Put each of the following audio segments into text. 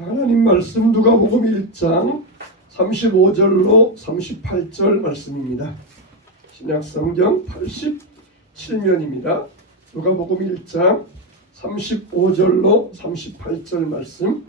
하나님 말씀 누가복음 1장 35절로 38절 말씀입니다. 신약성경 87면입니다. 누가복음 1장 35절로 38절 말씀.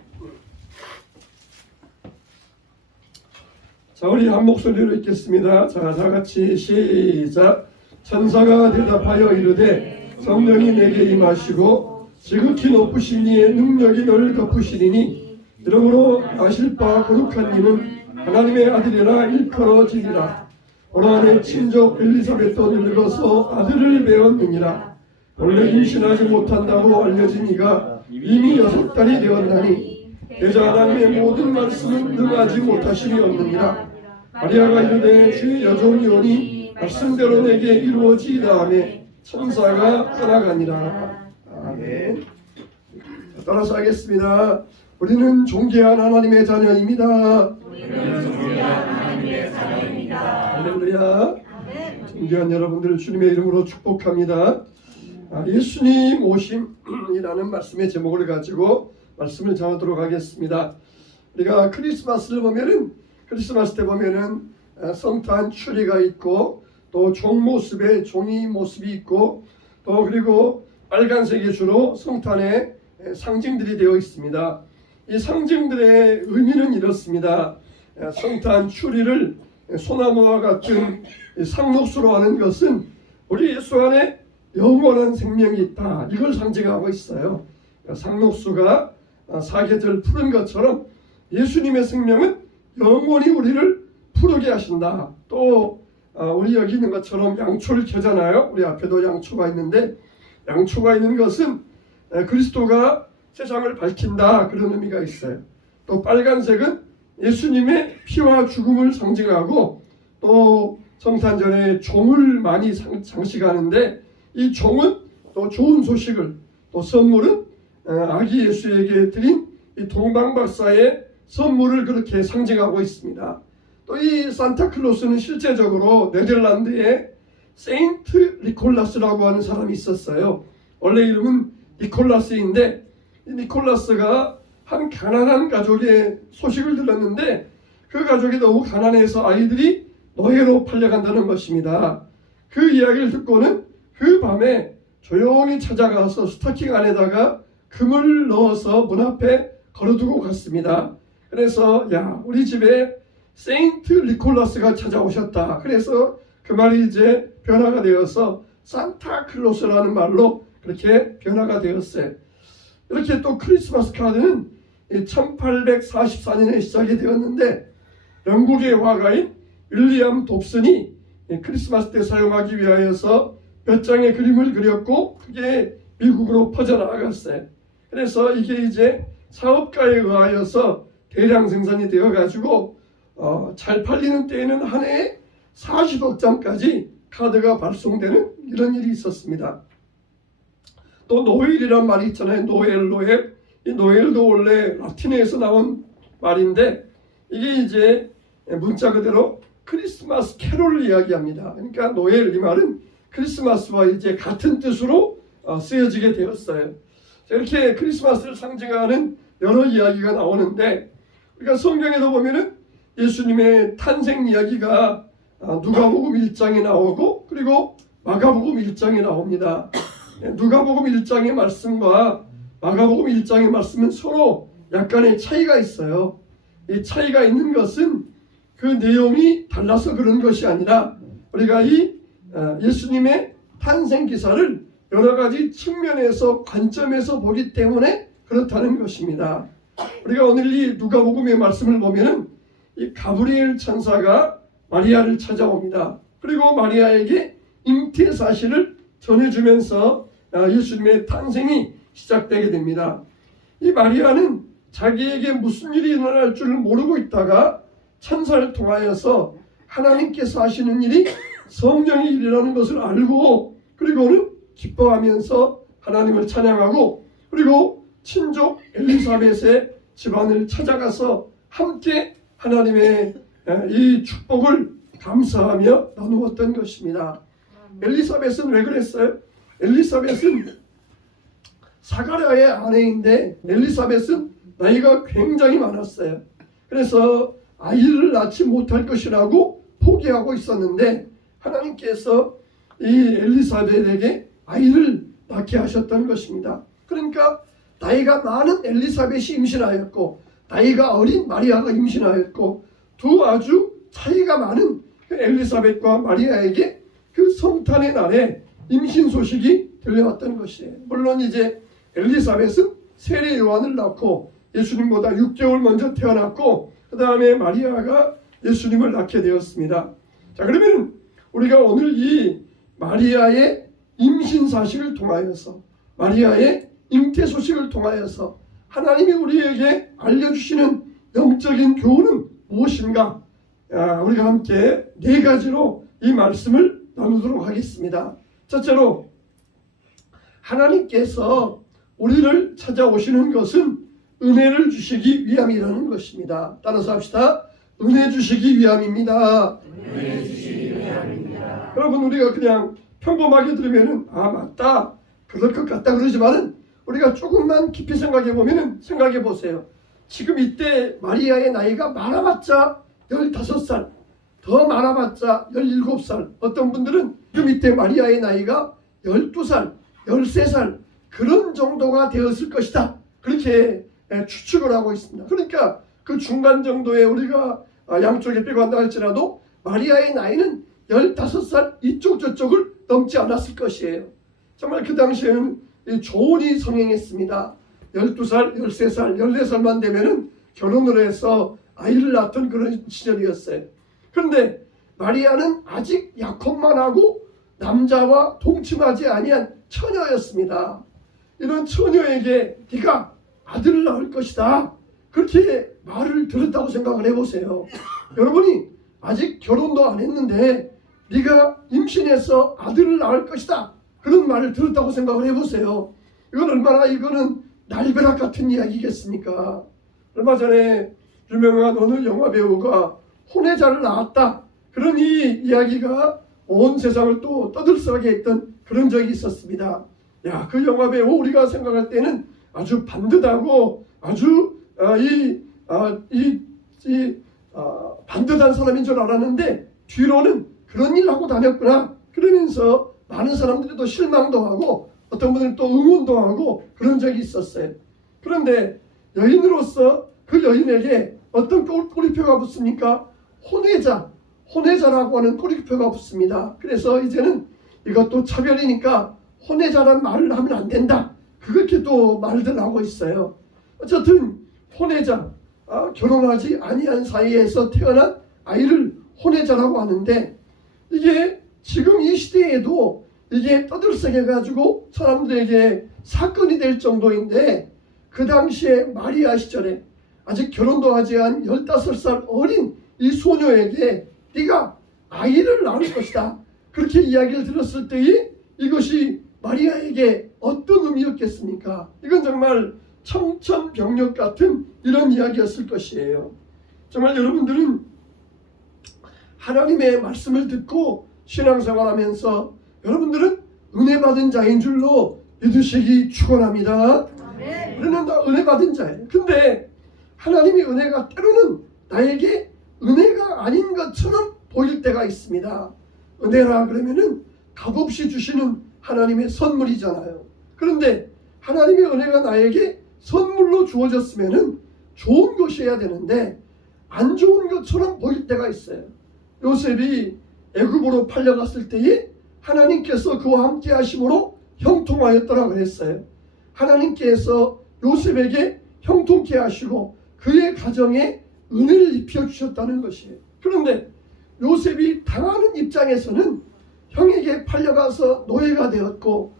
자, 우리 한 목소리로 읽겠습니다. 자, 다같이 시작. 천사가 대답하여 이르되 성령이 내게 임하시고 지극히 높으신 이의 능력이 너를 덮으시리니 이러므로 아실 바 거룩한 이는 하나님의 아들이라 일컬어지리라. 보라 내 친족 엘리사벳도 늙어서 아들을 배웠느니라. 원래 임신하지 못한다고 알려진 이가 이미 6달이 되었나니 대자 하나님의 모든 말씀은 능하지 못하심이 없느니라. 마리아가 이르되 주의 여종이오니 말씀대로 내게 이루어지이다 하며 천사가 떠나가니라. 아멘. 따라서 하겠습니다. 우리는 존귀한 하나님의 자녀입니다. 할렐루야. 존귀한 여러분들을 주님의 이름으로 축복합니다. 예수님 오심이라는 말씀의 제목을 가지고 말씀을 전하도록 하겠습니다. 우리가 크리스마스를 보면은 크리스마스 때 보면은 성탄 추리가 있고 또 종 모습에 종이 모습이 있고 또 그리고 빨간색이 주로 성탄의 상징들이 되어 있습니다. 이 상징들의 의미는 이렇습니다. 성탄 추리를 소나무와 같은 상록수로 하는 것은 우리 예수 안에 영원한 생명이 있다. 이걸 상징하고 있어요. 상록수가 사계절 푸른 것처럼 예수님의 생명은 영원히 우리를 푸르게 하신다. 또 우리 여기 있는 것처럼 양초를 켜잖아요. 우리 앞에도 양초가 있는데 양초가 있는 것은 그리스도가 세상을 밝힌다, 그런 의미가 있어요. 또 빨간색은 예수님의 피와 죽음을 상징하고 또 성탄절에 종을 많이 장식하는데 이 종은 또 좋은 소식을, 또 선물은 아기 예수에게 드린 이 동방박사의 선물을 그렇게 상징하고 있습니다. 또 이 산타클로스는 실제적으로 네덜란드에 세인트 니콜라스라고 하는 사람이 있었어요. 원래 이름은 니콜라스인데 이 니콜라스가 한 가난한 가족의 소식을 들었는데 그 가족이 너무 가난해서 아이들이 노예로 팔려간다는 것입니다. 그 이야기를 듣고는 그 밤에 조용히 찾아가서 스타킹 안에다가 금을 넣어서 문 앞에 걸어두고 갔습니다. 그래서 야, 우리 집에 세인트 니콜라스가 찾아오셨다. 그래서 그 말이 이제 변화가 되어서 산타클로스라는 말로 그렇게 변화가 되었어요. 이렇게 또 크리스마스 카드는 1844년에 시작이 되었는데 영국의 화가인 윌리엄 dob슨이 크리스마스 때 사용하기 위하여서 몇 장의 그림을 그렸고 그게 미국으로 퍼져나갔어요. 그래서 이게 이제 사업가에 의하여서 대량 생산이 되어 가지고 잘 팔리는 때에는 한 해에 40억 장까지 카드가 발송되는 이런 일이 있었습니다. 또 노엘이란 말이 있잖아요. 노엘. 이 노엘도 원래 라틴어에서 나온 말인데 이게 이제 문자 그대로 크리스마스 캐롤을 이야기합니다. 그러니까 노엘 이 말은 크리스마스와 이제 같은 뜻으로 쓰여지게 되었어요. 이렇게 크리스마스를 상징하는 여러 이야기가 나오는데 우리가 성경에도 보면은 예수님의 탄생 이야기가 누가복음 1장에 나오고 그리고 마가복음 1장에 나옵니다. 누가복음 1장의 말씀과 마가복음 1장의 말씀은 서로 약간의 차이가 있어요. 이 차이가 있는 것은 그 내용이 달라서 그런 것이 아니라 우리가 이 예수님의 탄생 기사를 여러 가지 측면에서 관점에서 보기 때문에 그렇다는 것입니다. 우리가 오늘 이 누가복음의 말씀을 보면은 이 가브리엘 천사가 마리아를 찾아옵니다. 그리고 마리아에게 잉태 사실을 전해주면서 예수님의 탄생이 시작되게 됩니다. 이 마리아는 자기에게 무슨 일이 일어날 줄 모르고 있다가 천사를 통하여서 하나님께서 하시는 일이 성령의 일이라는 것을 알고 그리고는 기뻐하면서 하나님을 찬양하고 그리고 친족 엘리사벳의 집안을 찾아가서 함께 하나님의 이 축복을 감사하며 나누었던 것입니다. 엘리사벳은 왜 그랬어요? 엘리사벳은 사가랴의 아내인데 엘리사벳은 나이가 굉장히 많았어요. 그래서 아이를 낳지 못할 것이라고 포기하고 있었는데 하나님께서 이 엘리사벳에게 아이를 낳게 하셨던 것입니다. 그러니까 나이가 많은 엘리사벳이 임신하였고 나이가 어린 마리아가 임신하였고 두 아주 차이가 많은 그 엘리사벳과 마리아에게 그 성탄의 날에 임신 소식이 들려왔던 것이에요. 물론 이제 엘리사벳은 세례 요한을 낳고 예수님보다 6개월 먼저 태어났고 그 다음에 마리아가 예수님을 낳게 되었습니다. 자, 그러면 우리가 오늘 이 마리아의 임신 사실을 통하여서 마리아의 잉태 소식을 통하여서 하나님이 우리에게 알려주시는 영적인 교훈은 무엇인가? 우리가 함께 네 가지로 이 말씀을 나누도록 하겠습니다. 첫째로 하나님께서 우리를 찾아오시는 것은 은혜를 주시기 위함이라는 것입니다. 따라서 합시다. 은혜 주시기 위함입니다. 은혜 주시기 위함입니다. 여러분, 우리가 그냥 평범하게 들으면은 맞다, 그럴 것 같다 그러지만은 우리가 조금만 깊이 생각해 보세요. 지금 이때 마리아의 나이가 많아봤자 15살, 더 많아봤자 17살, 어떤 분들은 지금 이때 마리아의 나이가 12살, 13살 그런 정도가 되었을 것이다, 그렇게 추측을 하고 있습니다. 그러니까 그 중간 정도에 우리가 양쪽에 빼고 한다 할지라도 마리아의 나이는 15살 이쪽 저쪽을 넘지 않았을 것이에요. 정말 그 당시에는 조언이 성행했습니다. 12살, 13살, 14살만 되면은 결혼을 해서 아이를 낳던 그런 시절이었어요. 그런데 마리아는 아직 약혼만 하고 남자와 동침하지 아니한 처녀였습니다. 이런 처녀에게 네가 아들을 낳을 것이다, 그렇게 말을 들었다고 생각을 해보세요. 여러분이 아직 결혼도 안 했는데 네가 임신해서 아들을 낳을 것이다, 그런 말을 들었다고 생각을 해보세요. 이거는 날벼락 같은 이야기겠습니까? 얼마 전에 유명한 어느 영화 배우가 혼외자를 낳았다, 그런 이 이야기가 온 세상을 또 떠들썩하게 했던 그런 적이 있었습니다. 그 영화 배우 우리가 생각할 때는 아주 반듯하고 아주 반듯한 사람인 줄 알았는데 뒤로는 그런 일 하고 다녔구나, 그러면서 많은 사람들이 또 실망도 하고 어떤 분들은 또 응원도 하고 그런 적이 있었어요. 그런데 여인으로서 그 여인에게 어떤 꼬리표가 붙습니까? 혼외자라고 하는 꼬리표가 붙습니다. 그래서 이제는 이것도 차별이니까 혼외자란 말을 하면 안 된다, 그렇게 또 말들 하고 있어요. 어쨌든 혼외자, 결혼하지 아니한 사이에서 태어난 아이를 혼외자라고 하는데 이게 지금 이 시대에도 이게 떠들썩해 가지고 사람들에게 사건이 될 정도인데 그 당시에 마리아 시절에 아직 결혼도 하지 않은 15살 어린 이 소녀에게 네가 아이를 낳을 것이다, 그렇게 이야기를 들었을 때에 이것이 마리아에게 어떤 의미였겠습니까? 이건 정말 청천벽력 같은 이런 이야기였을 것이에요. 정말 여러분들은 하나님의 말씀을 듣고 신앙생활하면서 여러분들은 은혜 받은 자인 줄로 믿으시기 축원합니다. 우리는 다 은혜 받은 자예요. 근데 하나님의 은혜가 때로는 나에게 은혜가 아닌 것처럼 보일 때가 있습니다. 은혜라 그러면은 값없이 주시는 하나님의 선물이잖아요. 그런데 하나님의 은혜가 나에게 선물로 주어졌으면은 좋은 것이어야 되는데 안 좋은 것처럼 보일 때가 있어요. 요셉이 애굽으로 팔려갔을 때에 하나님께서 그와 함께 하심으로 형통하였더라 그랬어요. 하나님께서 요셉에게 형통케 하시고 그의 가정에 은혜를 입혀주셨다는 것이에요. 그런데 요셉이 당하는 입장에서는 형에게 팔려가서 노예가 되었고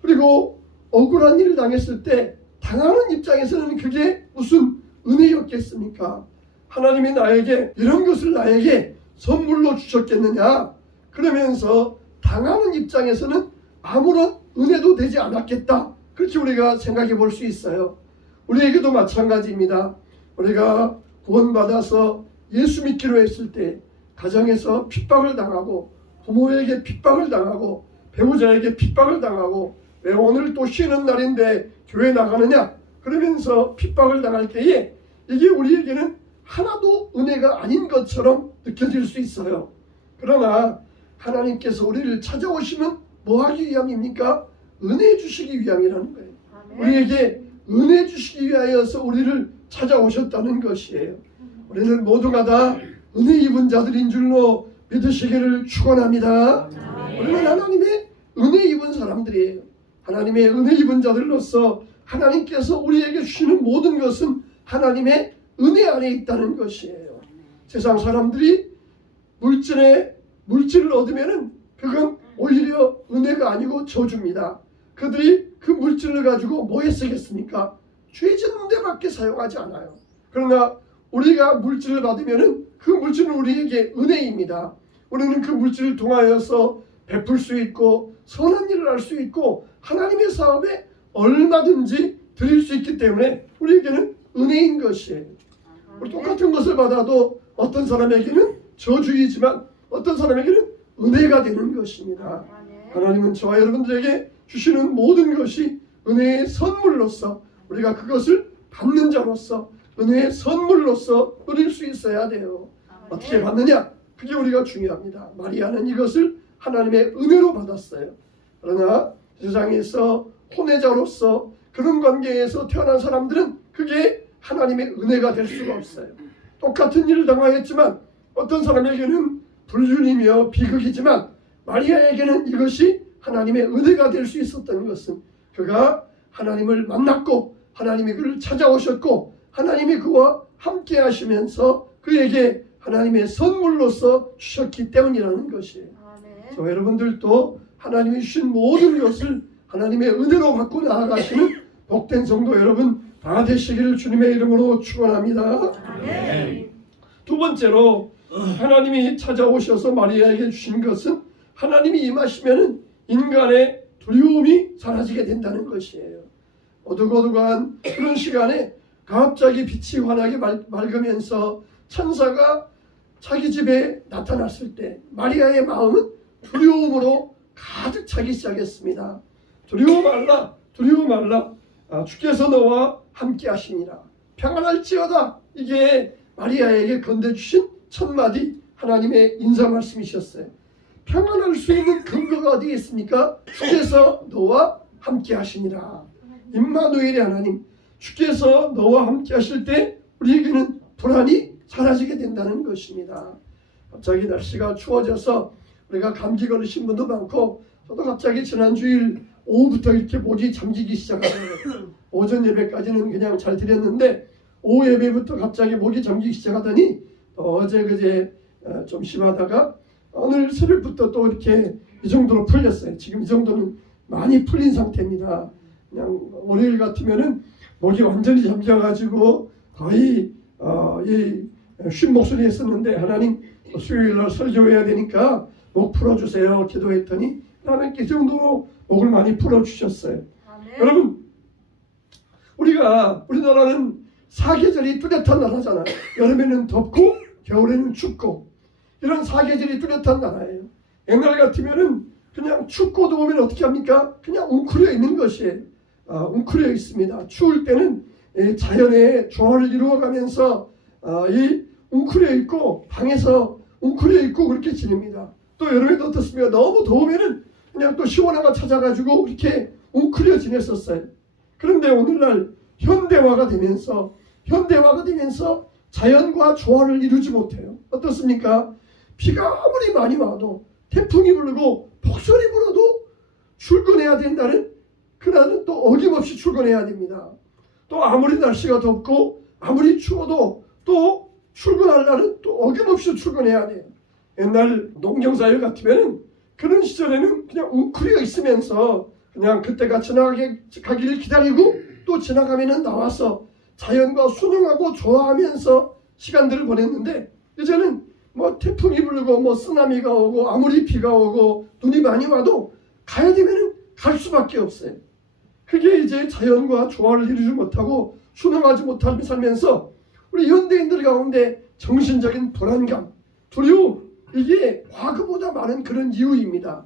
그리고 억울한 일을 당했을 때 당하는 입장에서는 그게 무슨 은혜였겠습니까? 하나님이 나에게 이런 것을 나에게 선물로 주셨겠느냐? 그러면서 당하는 입장에서는 아무런 은혜도 되지 않았겠다, 그렇게 우리가 생각해 볼 수 있어요. 우리에게도 마찬가지입니다. 우리가 구원받아서 예수 믿기로 했을 때 가정에서 핍박을 당하고 부모에게 핍박을 당하고 배우자에게 핍박을 당하고 왜 오늘 또 쉬는 날인데 교회 나가느냐, 그러면서 핍박을 당할 때에 이게 우리에게는 하나도 은혜가 아닌 것처럼 느껴질 수 있어요. 그러나 하나님께서 우리를 찾아오시면 뭐 하기 위함입니까? 은혜 주시기 위함이라는 거예요. 우리에게 은혜 주시기 위하여서 우리를 찾아오셨다는 것이에요. 우리는 모두가 다 은혜 입은 자들인 줄로 믿으시기를 축원합니다. 우리는 하나님의 은혜 입은 사람들이에요. 하나님의 은혜 입은 자들로서 하나님께서 우리에게 주시는 모든 것은 하나님의 은혜 안에 있다는 것이에요. 세상 사람들이 물질을 얻으면은 그건 오히려 은혜가 아니고 저주입니다. 그들이 그 물질을 가지고 뭐에 쓰겠습니까? 죄 짓는 데밖에 사용하지 않아요. 그러나 우리가 물질을 받으면은 그 물질은 우리에게 은혜입니다. 우리는 그 물질을 통하여서 베풀 수 있고 선한 일을 할 수 있고 하나님의 사업에 얼마든지 드릴 수 있기 때문에 우리에게는 은혜인 것이에요. 우리 똑같은 것을 받아도 어떤 사람에게는 저주이지만 어떤 사람에게는 은혜가 되는 것입니다. 하나님은 저와 여러분들에게 주시는 모든 것이 은혜의 선물로서 우리가 그것을 받는 자로서 은혜의 선물로서 누릴 수 있어야 돼요. 어떻게 받느냐? 그게 우리가 중요합니다. 마리아는 이것을 하나님의 은혜로 받았어요. 그러나 세상에서 혼외자로서 그런 관계에서 태어난 사람들은 그게 하나님의 은혜가 될 수가 없어요. 똑같은 일을 당하였지만 어떤 사람에게는 불륜이며 비극이지만 마리아에게는 이것이 하나님의 은혜가 될 수 있었던 것은 그가 하나님을 만났고 하나님이 그를 찾아오셨고 하나님이 그와 함께 하시면서 그에게 하나님의 선물로서 주셨기 때문이라는 것이에요. 저 여러분들도 하나님이 주신 모든 것을 하나님의 은혜로 받고 나아가시는 복된 성도 여러분 다 되시기를 주님의 이름으로 축원합니다. 두 번째로 하나님이 찾아오셔서 마리아에게 주신 것은 하나님이 임하시면 인간의 두려움이 사라지게 된다는 것이에요. 어둑어둑한 그런 시간에 갑자기 빛이 환하게 맑으면서 천사가 자기 집에 나타났을 때 마리아의 마음은 두려움으로 가득 차기 시작했습니다. 두려워 말라, 두려워 말라. 주께서 너와 함께 하시니라. 평안할지어다. 이게 마리아에게 건네주신 첫 마디 하나님의 인사 말씀이셨어요. 평안할 수 있는 근거가 어디에 있습니까? 주께서 너와 함께 하시니라. 임마누엘의 하나님, 주께서 너와 함께 하실 때 우리에게는 불안이 사라지게 된다는 것입니다. 갑자기 날씨가 추워져서 우리가 감기 걸리신 분도 많고 저도 갑자기 지난 주일 오후부터 이렇게 목이 잠기기 시작하더라고요. 오전 예배까지는 그냥 잘 드렸는데 오후 예배부터 갑자기 목이 잠기기 시작하더니 어제 그제 좀 심하다가 오늘 새벽부터 또 이렇게 이 정도로 풀렸어요. 지금 이 정도는 많이 풀린 상태입니다. 그냥 월요일 같으면은 목이 완전히 잠겨가지고 거의 쉰 목소리 했었는데 하나님 수요일날 설교해야 되니까 목 풀어주세요 기도했더니 하나님께 이 정도로 목을 많이 풀어주셨어요. 여러분 우리나라는 사계절이 뚜렷한 나라잖아요. 여름에는 덥고 겨울에는 춥고 이런 사계절이 뚜렷한 나라예요. 옛날 같으면은 그냥 춥고 더우면 어떻게 합니까? 그냥 웅크려 있는 것이에요. 웅크려 있습니다. 추울 때는 자연의 조화를 이루어가면서 이 웅크려 있고 방에서 웅크려 있고 그렇게 지냅니다. 또 여름에도 어떻습니까? 너무 더우면은 그냥 또 시원한 거 찾아가지고 그렇게 웅크려 지냈었어요. 그런데 오늘날 현대화가 되면서 자연과 조화를 이루지 못해요. 어떻습니까? 비가 아무리 많이 와도 태풍이 불고 폭설이 불어도 출근해야 된다는 그날은 또 어김없이 출근해야 됩니다. 또 아무리 날씨가 덥고 아무리 추워도 또 출근할 날은 또 어김없이 출근해야 돼요. 옛날 농경사회 같으면 그런 시절에는 그냥 웅크려 있으면서 그냥 그때가 지나가기를 기다리고 또 지나가면은 나와서 자연과 순응하고 좋아하면서 시간들을 보냈는데 이제는 뭐 태풍이 불고 뭐 쓰나미가 오고 아무리 비가 오고 눈이 많이 와도 가야 되면은 갈 수밖에 없어요. 그게 이제 자연과 조화를 이루지 못하고 순응하지 못하며 살면서 우리 현대인들 가운데 정신적인 불안감, 두려움 이게 과거보다 많은 그런 이유입니다.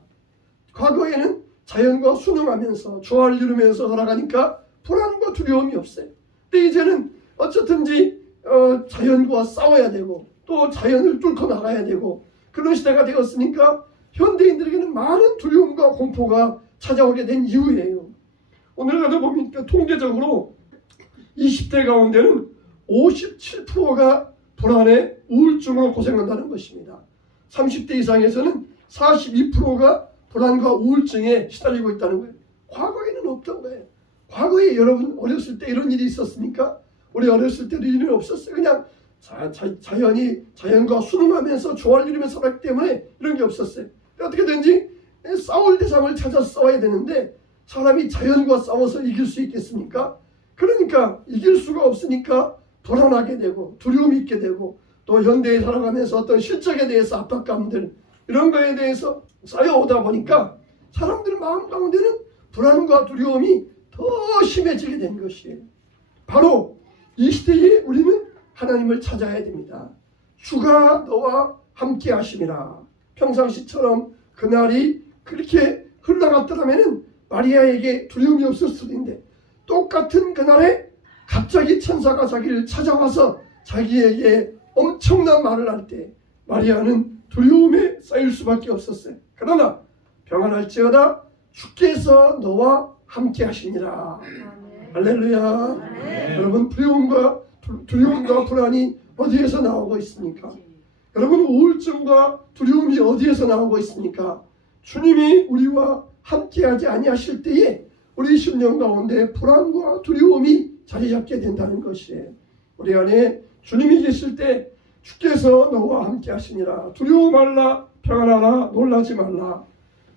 과거에는 자연과 순응하면서 조화를 이루면서 살아가니까 불안과 두려움이 없어요. 근데 이제는 어쨌든지 자연과 싸워야 되고 또 자연을 뚫고 나가야 되고 그런 시대가 되었으니까 현대인들에게는 많은 두려움과 공포가 찾아오게 된 이유예요. 오늘 가서 보니까 통계적으로 20대 가운데는 57%가 불안에 우울증으로 고생한다는 것입니다. 30대 이상에서는 42%가 불안과 우울증에 시달리고 있다는 거예요. 과거에는 없던 거예요. 과거에 여러분 어렸을 때 이런 일이 있었습니까? 우리 어렸을 때도 이런 일이 없었어요. 그냥 자연과 순응하면서 조화를 이루면서 살았기 때문에 이런 게 없었어요. 어떻게든지 싸울 대상을 찾아서 싸워야 되는데 사람이 자연과 싸워서 이길 수 있겠습니까? 그러니까 이길 수가 없으니까 불안하게 되고 두려움이 있게 되고 또 현대에 살아가면서 어떤 실적에 대해서 압박감들 이런 거에 대해서 쌓여오다 보니까 사람들 마음 가운데는 불안과 두려움이 더 심해지게 된 것이에요. 바로 이 시대에 우리는 하나님을 찾아야 됩니다. 주가 너와 함께 하심이라. 평상시처럼 그날이 그렇게 흘러갔더라면 마리아에게 두려움이 없을 수도 있는데 똑같은 그날에 갑자기 천사가 자기를 찾아와서 자기에게 엄청난 말을 할 때 마리아는 두려움에 쌓일 수밖에 없었어요. 그러나 평안할지어다 주께서 너와 함께 하시니라. 할렐루야. 여러분 두려움과 불안이 어디에서 나오고 있습니까? 여러분 우울증과 두려움이 어디에서 나오고 있습니까? 주님이 우리와 함께하지 아니하실 때에 우리 심령 가운데 불안과 두려움이 자리 잡게 된다는 것이에요. 우리 안에 주님이 계실 때 주께서 너와 함께 하시니라. 두려워 말라, 평안하라, 놀라지 말라.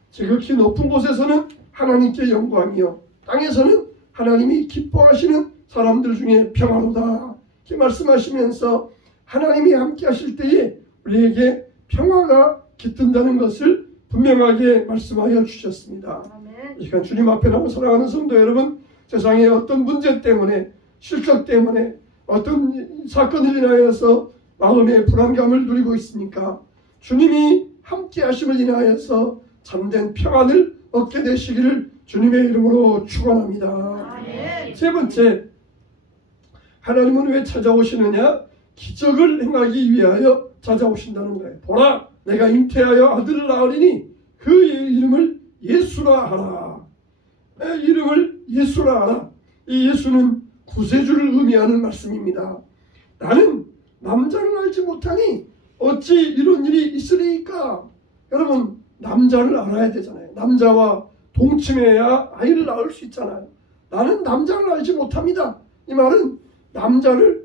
지극히 높은 곳에서는 하나님께 영광이요 땅에서는 하나님이 기뻐하시는 사람들 중에 평화로다. 이렇게 말씀하시면서 하나님이 함께 하실 때에 우리에게 평화가 깃든다는 것을 분명하게 말씀하여 주셨습니다. 이 시간 주님 앞에 나와 사랑하는 성도 여러분, 세상의 어떤 문제 때문에 실적 때문에 어떤 사건을 인하여서 마음의 불안감을 누리고 있습니까? 주님이 함께 하심을 인하여서 참된 평안을 얻게 되시기를 주님의 이름으로 축원합니다. 세 번째, 하나님은 왜 찾아오시느냐? 기적을 행하기 위하여 찾아오신다는 거예요. 보라, 내가 잉태하여 아들을 낳으리니 그 이름을 예수라 하라. 이름을 예수라 하라. 이 예수는 구세주를 의미하는 말씀입니다. 나는 남자를 알지 못하니 어찌 이런 일이 있으리까? 여러분 남자를 알아야 되잖아요. 남자와 동침해야 아이를 낳을 수 있잖아요. 나는 남자를 알지 못합니다. 이 말은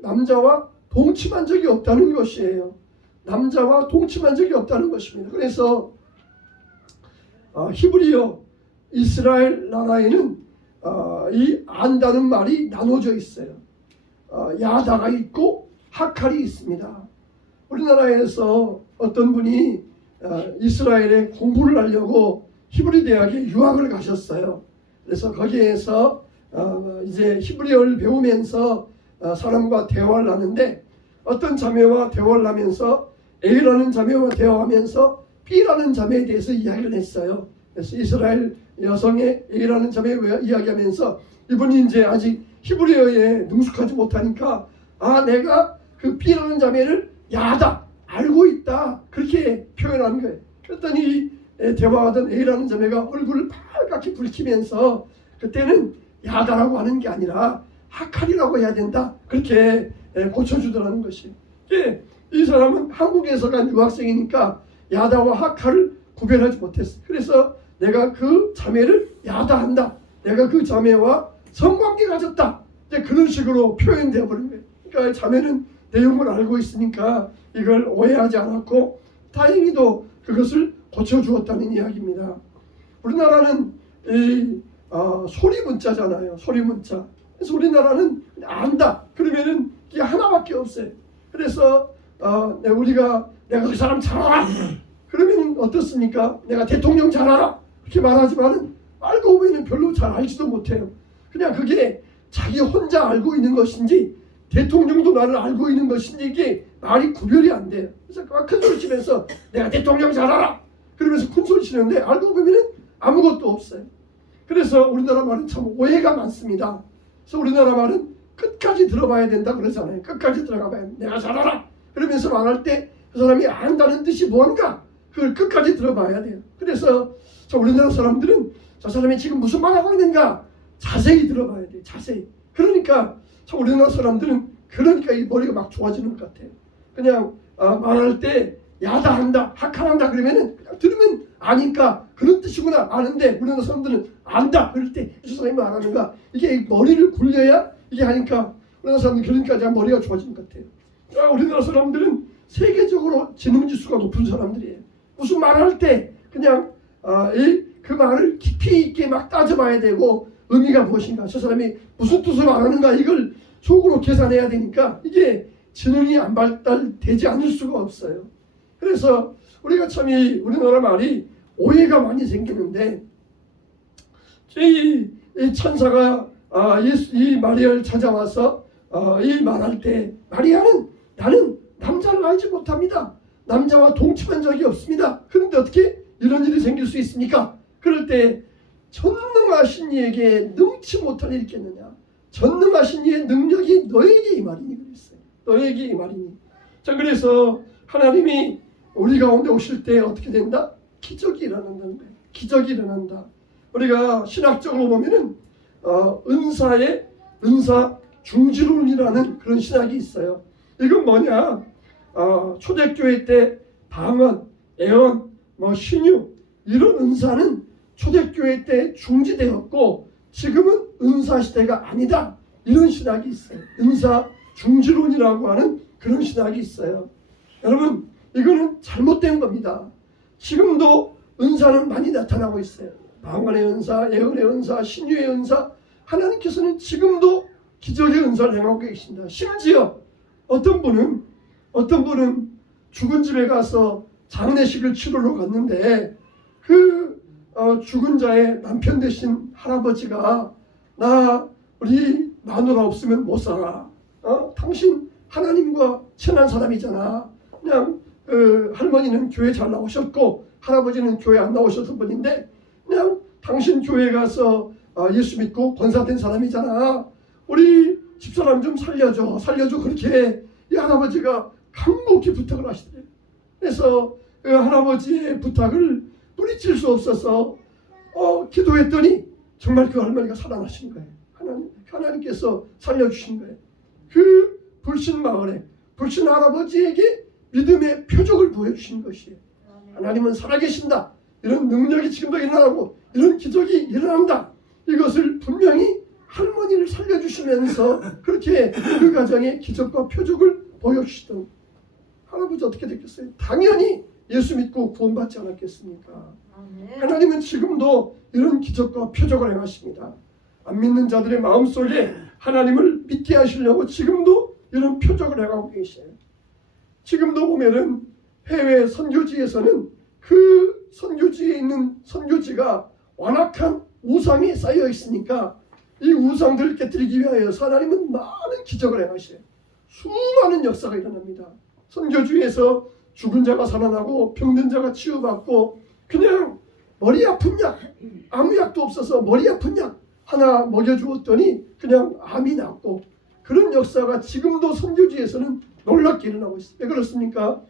남자와 동침한 적이 없다는 것이에요. 남자와 동침한 적이 없다는 것입니다. 그래서 히브리어 이스라엘 나라에는 이 안다는 말이 나눠져 있어요. 야다가 있고 하칼이 있습니다. 우리나라에서 어떤 분이 이스라엘에 공부를 하려고 히브리 대학에 유학을 가셨어요. 그래서 거기에서 이제 히브리어를 배우면서 사람과 대화를 하는데 어떤 자매와 대화를 하면서 A라는 자매와 대화하면서 B라는 자매에 대해서 이야기를 했어요. 그래서 이스라엘 여성의 A라는 자매와 이야기하면서 이분이 이제 아직 히브리어에 능숙하지 못하니까 내가 그 B라는 자매를 야다 알고 있다 그렇게 표현하는 거예요. 그랬더니 대화하던 A라는 자매가 얼굴을 빨갛게 붉히면서 그때는 야다라고 하는 게 아니라 하칼이라고 해야 된다 그렇게 고쳐주더라는 것이에요. 이 사람은 한국에서 간 유학생이니까 야다와 하칼을 구별하지 못했어. 그래서 내가 그 자매를 야다한다. 내가 그 자매와 성관계 가졌다. 이제 그런 식으로 표현되어 버린 거예요. 그러니까 자매는 내용을 알고 있으니까 이걸 오해하지 않았고 다행히도 그것을 고쳐주었다는 이야기입니다. 우리나라는 소리 문자잖아요. 소리 문자. 그래서 우리나라는 안다. 그러면은 이게 하나밖에 없어요. 그래서 내가 그 사람 잘 알아. 그러면 어떻습니까? 내가 대통령 잘 알아. 그렇게 말하지만은 알고 보면 별로 잘 알지도 못해요. 그냥 그게 자기 혼자 알고 있는 것인지 대통령도 나를 알고 있는 것인지 이게 말이 구별이 안 돼요. 그래서 큰 소리 치면서 내가 대통령 잘 알아. 그러면서 큰 소리 치는데 알고 보면은 아무것도 없어요. 그래서 우리나라 말은 참 오해가 많습니다. 그래서 우리나라 말은 끝까지 들어봐야 된다 그러잖아요. 끝까지 들어가봐야 돼. 내가 잘 알아. 그러면서 말할 때 그 사람이 안다는 뜻이 뭔가 그걸 끝까지 들어봐야 돼요. 그래서 우리나라 사람들은 저 사람이 지금 무슨 말하고 있는가 자세히 들어봐야 돼요. 자세히. 그러니까 우리나라 사람들은 그러니까 이 머리가 막 좋아지는 것 같아요. 그냥 말할 때 야다한다, 학한한다 그러면은 그냥 들으면 아니까 그런 뜻이구나 아는데 우리나라 사람들은 안다 그럴 때 이 사람이 말하는가 이게 머리를 굴려야 이게 하니까 우리나라 사람들 그러니까 그냥 머리가 좋아지는 것 같아요. 우리나라 사람들은 세계적으로 지능지수가 높은 사람들이에요. 무슨 말할 때 그냥 그 말을 깊이 있게 막 따져봐야 되고 의미가 무엇인가 저 사람이 무슨 뜻으로 말하는가 이걸 속으로 계산해야 되니까 이게 지능이 안 발달되지 않을 수가 없어요. 그래서 우리가 참 우리나라 말이 오해가 많이 생기는데 이 천사가 이 마리아를 찾아와서 이 말할 때 마리아는 나는 남자를 알지 못합니다. 남자와 동침한 적이 없습니다. 그런데 어떻게 이런 일이 생길 수 있습니까? 그럴 때 전능하신 이에게 능치 못할 일이 있겠느냐. 전능하신 이의 능력이 너에게 이 말이니 그랬어요. 너에게 이 말이니. 자 그래서 하나님이 우리 가운데 오실 때 어떻게 된다? 기적이 일어난다는 거예요. 기적이 일어난다. 우리가 신학적으로 보면은 은사 중지론이라는 그런 신학이 있어요. 이건 뭐냐? 초대교회 때 방언, 애언, 신유 이런 은사는 초대교회 때 중지되었고 지금은 은사 시대가 아니다. 이런 신학이 있어요. 은사 중지론이라고 하는 그런 신학이 있어요. 여러분 이거는 잘못된 겁니다. 지금도 은사는 많이 나타나고 있어요. 방언의 은사, 예언의 은사, 신유의 은사 하나님께서는 지금도 기적의 은사를 행하고 계십니다. 심지어 어떤 분은 죽은 집에 가서 장례식을 치르러 갔는데 그 죽은 자의 남편 되신 할아버지가 우리 마누라 없으면 못 살아. 당신 하나님과 친한 사람이잖아. 그냥 할머니는 교회 잘 나오셨고 할아버지는 교회 안 나오셨던 분인데 그냥 당신 교회 가서 예수 믿고 권사된 사람이잖아. 우리 집사람 좀 살려줘 그렇게 이 할아버지가 간곡히 부탁을 하시더래요. 그래서 그 할아버지의 부탁을 뿌리칠 수 없어서 기도했더니 정말 그 할머니가 살아나신 거예요. 하나님께서 살려주신 거예요. 그 불신 마을에 불신 할아버지에게 믿음의 표적을 보여주신 것이에요. 하나님은 살아계신다. 이런 능력이 지금도 일어나고 이런 기적이 일어난다. 이것을 분명히 할머니를 살려주시면서 그렇게 그 가정에 기적과 표적을 보여주시던 할아버지 어떻게 됐겠어요? 당연히 예수 믿고 구원받지 않았겠습니까? 하나님은 지금도 이런 기적과 표적을 행하십니다. 안 믿는 자들의 마음속에 하나님을 믿게 하시려고 지금도 이런 표적을 행하고 계셔요. 지금도 보면은 해외 선교지에서는 그 선교지에 있는 선교지가 완악한 우상이 쌓여 있으니까 이 우상들을 깨뜨리기 위하여 하나님은 많은 기적을 행하셔요. 수많은 역사가 일어납니다. 선교주에서 죽은 자가 살아나고 병든 자가 치유받고 그냥 머리 아픈 약 아무 약도 없어서 머리 아픈 약 하나 먹여주었더니 그냥 암이 낫고 그런 역사가 지금도 선교지에서는 놀랍게 일어나고 있어요. 왜 그렇습니까?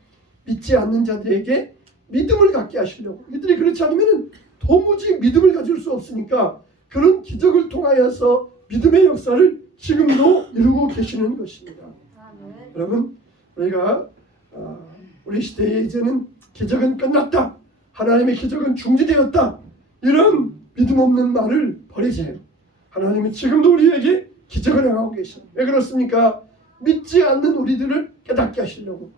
믿지 않는 자들에게 믿음을 갖게 하시려고. 이들이 그렇지 않으면 도무지 믿음을 가질 수 없으니까 그런 기적을 통하여서 믿음의 역사를 지금도 이루고 계시는 것입니다. 여러분 우리가 우리 시대에 이제는 기적은 끝났다. 하나님의 기적은 중지되었다. 이런 믿음 없는 말을 버리세요. 하나님은 지금도 우리에게 기적을 행하고 계십니다. 왜 그렇습니까? 믿지 않는 우리들을 깨닫게 하시려고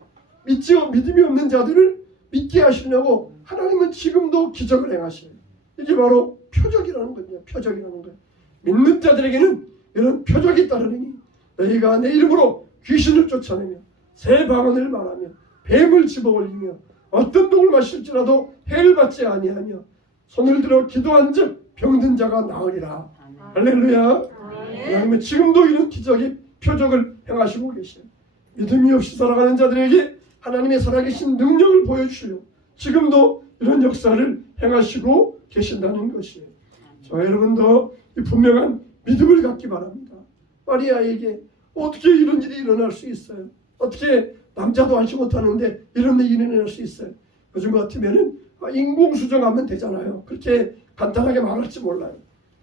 믿음이 없는 자들을 믿게 하시려고 하나님은 지금도 기적을 행하셔요. 이게 바로 표적이라는 거예요. 표적이라는 거예요. 믿는 자들에게는 이런 표적이 따르니 너희가 내 이름으로 귀신을 쫓아내며 새 방언을 말하며 뱀을 집어올리며 어떤 독을 마실지라도 해를 받지 아니하며 손을 들어 기도한즉 병든 자가 나으리라. 할렐루야. 하나님은 지금도 이런 기적의 표적을 행하시고 계셔요. 믿음이 없이 살아가는 자들에게 하나님의 살아계신 능력을 보여주시려고 지금도 이런 역사를 행하시고 계신다는 것이에요. 저 여러분도 이 분명한 믿음을 갖기 바랍니다. 마리아에게 어떻게 이런 일이 일어날 수 있어요? 어떻게 남자도 알지 못하는데 이런 일이 일어날 수 있어요? 요즘 같으면은 인공수정하면 되잖아요. 그렇게 간단하게 말할지 몰라요.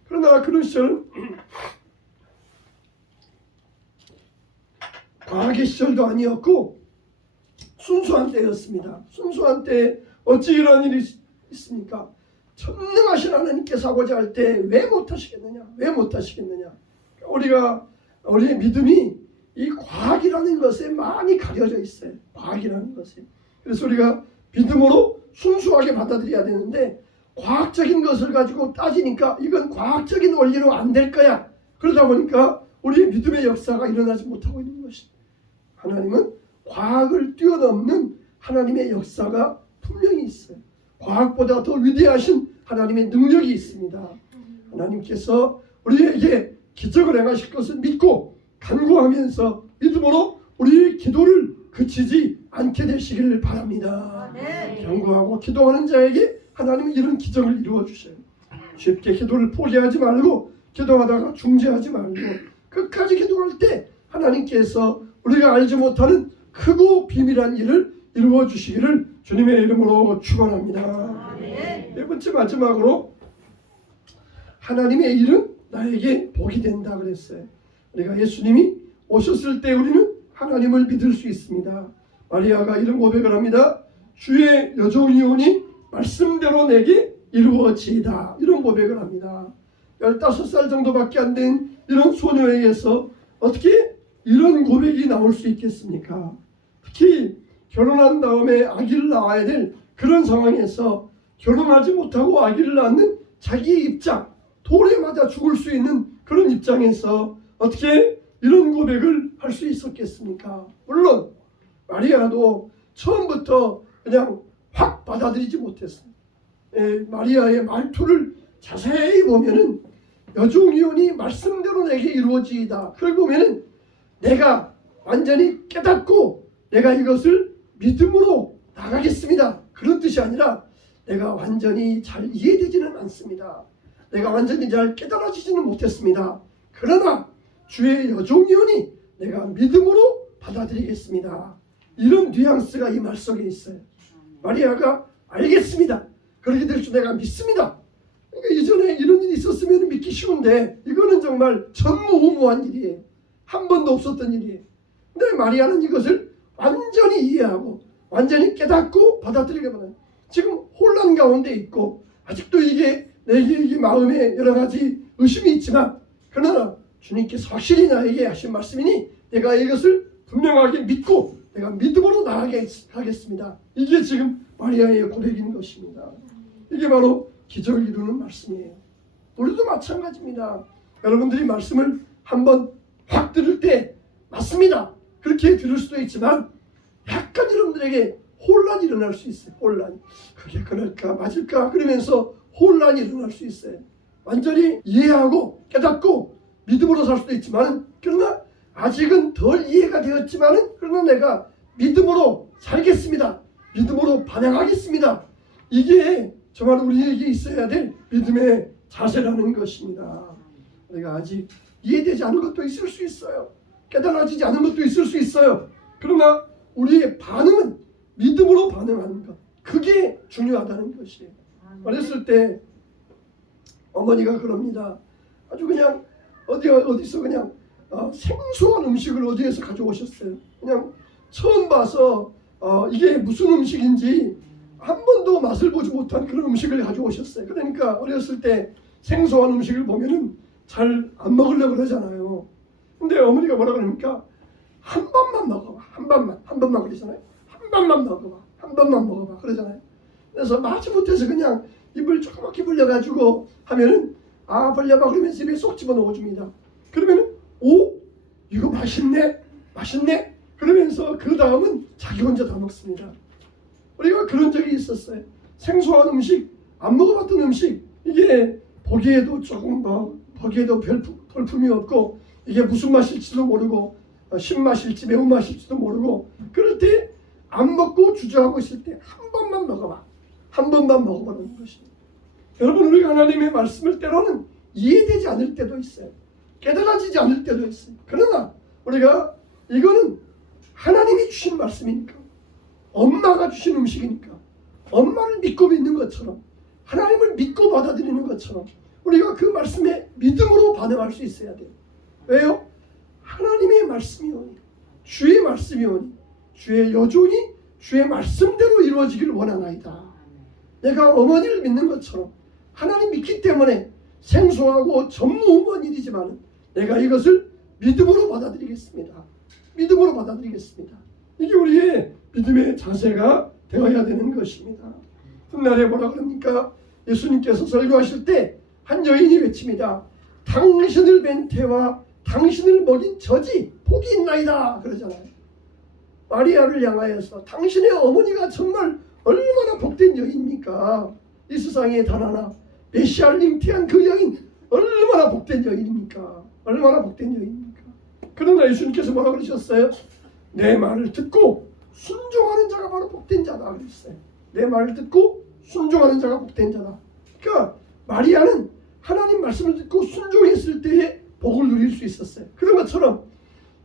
그러나 그런 시절은 과학의 시절도 아니었고 순수한 때였습니다. 순수한 때에 어찌 이런 일이 있습니까? 전능하신 하나님께서 하고자 할 때 왜 못하시겠느냐? 왜 못하시겠느냐? 우리의 믿음이 이 과학이라는 것에 많이 가려져 있어요. 과학이라는 것에. 그래서 우리가 믿음으로 순수하게 받아들여야 되는데 과학적인 것을 가지고 따지니까 이건 과학적인 원리로 안 될 거야. 그러다 보니까 우리의 믿음의 역사가 일어나지 못하고 있는 것입니다. 하나님은 과학을 뛰어넘는 하나님의 역사가 분명히 있어요. 과학보다 더 위대하신 하나님의 능력이 있습니다. 하나님께서 우리에게 기적을 행하실 것을 믿고 간구하면서 믿음으로 우리의 기도를 그치지 않게 되시기를 바랍니다. 간구하고 기도하는 자에게 하나님은 이런 기적을 이루어 주셔요. 쉽게 기도를 포기하지 말고 기도하다가 중지하지 말고 끝까지 기도할 때 하나님께서 우리가 알지 못하는 크고 비밀한 일을 이루어 주시기를 주님의 이름으로 축원합니다. 네 번째 마지막으로 하나님의 일은 나에게 복이 된다 그랬어요. 우리가 예수님이 오셨을 때 우리는 하나님을 믿을 수 있습니다. 마리아가 이런 고백을 합니다. 주의 여종이오니 말씀대로 내게 이루어지이다. 이런 고백을 합니다. 15살 정도밖에 안 된 이런 소녀에게서 어떻게 이런 고백이 나올 수 있겠습니까? 특히 결혼한 다음에 아기를 낳아야 될 그런 상황에서 결혼하지 못하고 아기를 낳는 자기의 입장, 돌에 맞아 죽을 수 있는 그런 입장에서 어떻게 이런 고백을 할 수 있었겠습니까? 물론 마리아도 처음부터 그냥 확 받아들이지 못했어요. 마리아의 말투를 자세히 보면은 여종이오니 말씀대로 내게 이루어지이다. 그걸 보면은 내가 완전히 깨닫고 내가 이것을 믿음으로 나가겠습니다. 그런 뜻이 아니라 내가 완전히 잘 이해되지는 않습니다. 내가 완전히 잘 깨달아지지는 못했습니다. 그러나 주의 여종이오니 내가 믿음으로 받아들이겠습니다. 이런 뉘앙스가 이 말 속에 있어요. 마리아가 알겠습니다. 그렇게 될 줄 내가 믿습니다. 그러니까 이전에 이런 일이 있었으면 믿기 쉬운데 이거는 정말 전무후무한 일이에요. 한 번도 없었던 일이에요. 근데 마리아는 이것을 완전히 이해하고 완전히 깨닫고 받아들이게 되는 지금 혼란 가운데 있고 아직도 이게 마음에 여러 가지 의심이 있지만 그러나 주님께서 확실히 나에게 하신 말씀이니 내가 이것을 분명하게 믿고 내가 믿음으로 나아가겠습니다. 이게 지금 마리아의 고백인 것입니다. 이게 바로 기적을 이루는 말씀이에요. 우리도 마찬가지입니다. 여러분들이 말씀을 한번 확 들을 때 맞습니다. 그렇게 들을 수도 있지만 약간 여러분들에게 혼란이 일어날 수 있어요. 혼란. 그게 그럴까 맞을까 그러면서 혼란이 일어날 수 있어요. 완전히 이해하고 깨닫고 믿음으로 살 수도 있지만 그러나 아직은 덜 이해가 되었지만 그러나 내가 믿음으로 살겠습니다. 믿음으로 반응하겠습니다. 이게 정말 우리에게 있어야 될 믿음의 자세라는 것입니다. 우리가 아직 이해되지 않은 것도 있을 수 있어요. 깨달아지지 않은 것도 있을 수 있어요. 그러나 우리의 반응은 믿음으로 반응하는 것. 그게 중요하다는 것이에요. 어렸을 때 어머니가 그럽니다. 아주 그냥 어디서 그냥 생소한 음식을 어디에서 가져오셨어요. 그냥 처음 봐서 이게 무슨 음식인지 한 번도 맛을 보지 못한 그런 음식을 가져오셨어요. 그러니까 어렸을 때 생소한 음식을 보면은 잘 안 먹으려고 그러잖아요. 근데 어머니가 뭐라 그러니까 한 번만 먹어봐. 한 번만 그러잖아요. 한 번만 먹어봐. 한 번만 먹어봐. 그러잖아요. 그래서 마지못해서 그냥 입을 조그맣게 벌려가지고 하면은 벌려봐 그러면서 입에 쏙 집어넣어 줍니다. 그러면은 오 이거 맛있네 그러면서 그 다음은 자기 혼자 다 먹습니다. 우리가 그런 적이 있었어요. 생소한 음식, 안 먹어봤던 음식, 이게 보기에도 조금 보기에도 별 볼품이 없고 이게 무슨 맛일지도 모르고 신맛일지 매운맛일지도 모르고 그럴 때 안 먹고 주저하고 있을 때 한 번만 먹어봐. 한 번만 먹어보는 것입니다. 여러분 우리가 하나님의 말씀을 때로는 이해되지 않을 때도 있어요. 깨달아지지 않을 때도 있어요. 그러나 우리가 이거는 하나님이 주신 말씀이니까, 엄마가 주신 음식이니까, 엄마를 믿고 믿는 것처럼, 하나님을 믿고 받아들이는 것처럼 우리가 그 말씀에 믿음으로 반응할 수 있어야 돼요. 왜요? 하나님의 말씀이오니, 주의 말씀이오니, 주의 여종이 주의 말씀대로 이루어지기를 원하나이다. 내가 어머니를 믿는 것처럼 하나님 믿기 때문에 생소하고 전무후무한 일이지만 내가 이것을 믿음으로 받아들이겠습니다. 믿음으로 받아들이겠습니다. 이게 우리의 믿음의 자세가 되어야 되는 것입니다. 훗날에 뭐라 그럽니까? 예수님께서 설교하실 때 한 여인이 외칩니다. 당신을 뵌 태와 당신을 먹인 젖이 복이 있나이다 그러잖아요. 마리아를 향하여서 당신의 어머니가 정말 얼마나 복된 여인입니까? 이 세상에 단 하나 메시아를 잉태한 그 여인 얼마나 복된 여인입니까? 얼마나 복된 여인입니까? 그러나 예수님께서 뭐라 그러셨어요? 내 말을 듣고 순종하는 자가 바로 복된 자다 그랬어요. 내 말을 듣고 순종하는 자가 복된 자다. 그러니까 마리아는 하나님 말씀을 듣고 순종했을 때에 복을 누릴 수 있었어요. 그런 것처럼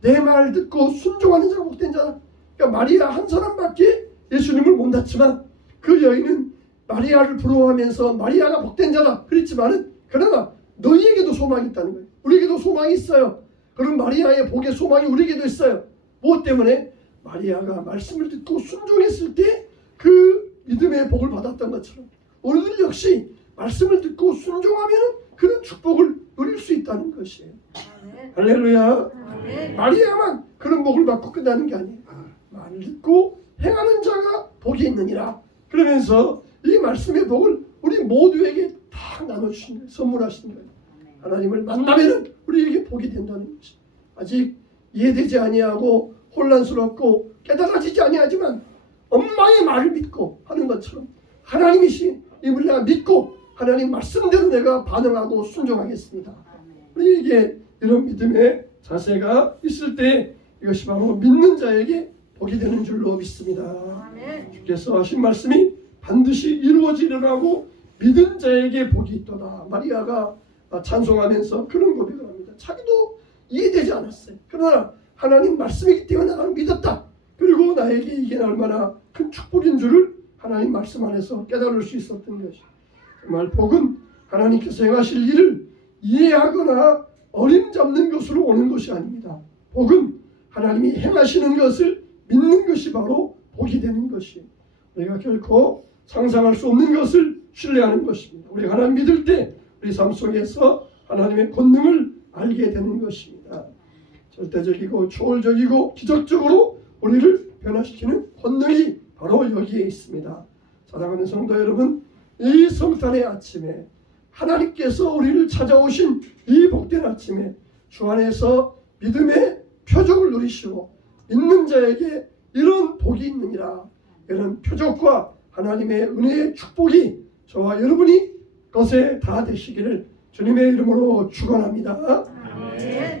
내 말 듣고 순종하는 자가 복된 자다. 그러니까 마리아 한 사람밖에 예수님을 못 낳지만 그 여인은 마리아를 부러워하면서 마리아가 복된 자다 그랬지만은, 그러나 너희에게도 소망이 있다는 거예요. 우리에게도 소망이 있어요. 그럼 마리아의 복의 소망이 우리에게도 있어요. 무엇 때문에? 마리아가 말씀을 듣고 순종했을 때 그 믿음의 복을 받았던 것처럼 우리들 역시 말씀을 듣고 순종하면 그런 축복을 누릴 수 있다는 것이에요. 할렐루야. 마리아만 그런 복을 받고 끝나는 게 아니에요. 말을 듣고 행하는 자가 복이 있느니라. 그러면서 이 말씀의 복을 우리 모두에게 다 나눠주신 거예요. 선물하신 거예요. 하나님을 만나면 우리에게 복이 된다는 것이 아직 이해되지 아니하고 혼란스럽고 깨달아지지 아니하지만 엄마의 말을 믿고 하는 것처럼 하나님이신 이분을 내가 믿고 하나님 말씀대로 내가 반응하고 순종하겠습니다. 우리에게 이런 믿음의 자세가 있을 때 이것이 바로 믿는 자에게 복이 되는 줄로 믿습니다. 주께서 하신 말씀이 반드시 이루어지리라고 믿은 자에게 복이 있도다. 마리아가 찬송하면서 그런 고백을 합니다. 자기도 이해되지 않았어요. 그러나 하나님 말씀이기 때문에 나는 믿었다. 그리고 나에게 이게 얼마나 큰 축복인 줄을 하나님 말씀 안에서 깨달을 수 있었던 것이죠. 정말 복은 하나님께서 행하실 일을 이해하거나 어림잡는 것으로 오는 것이 아닙니다. 복은 하나님이 행하시는 것을 믿는 것이 바로 복이 되는 것이에요. 우리가 결코 상상할 수 없는 것을 신뢰하는 것입니다. 우리가 하나님 믿을 때 우리 삶 속에서 하나님의 권능을 알게 되는 것입니다. 절대적이고 초월적이고 기적적으로 우리를 변화시키는 권능이 바로 여기에 있습니다. 사랑하는 성도 여러분, 이 성탄의 아침에 하나님께서 우리를 찾아오신 이 복된 아침에 주 안에서 믿음의 표적을 누리시고 믿는 자에게 이런 복이 있느니라. 이런 표적과 하나님의 은혜의 축복이 저와 여러분이 것에 다 되시기를 주님의 이름으로 축원합니다.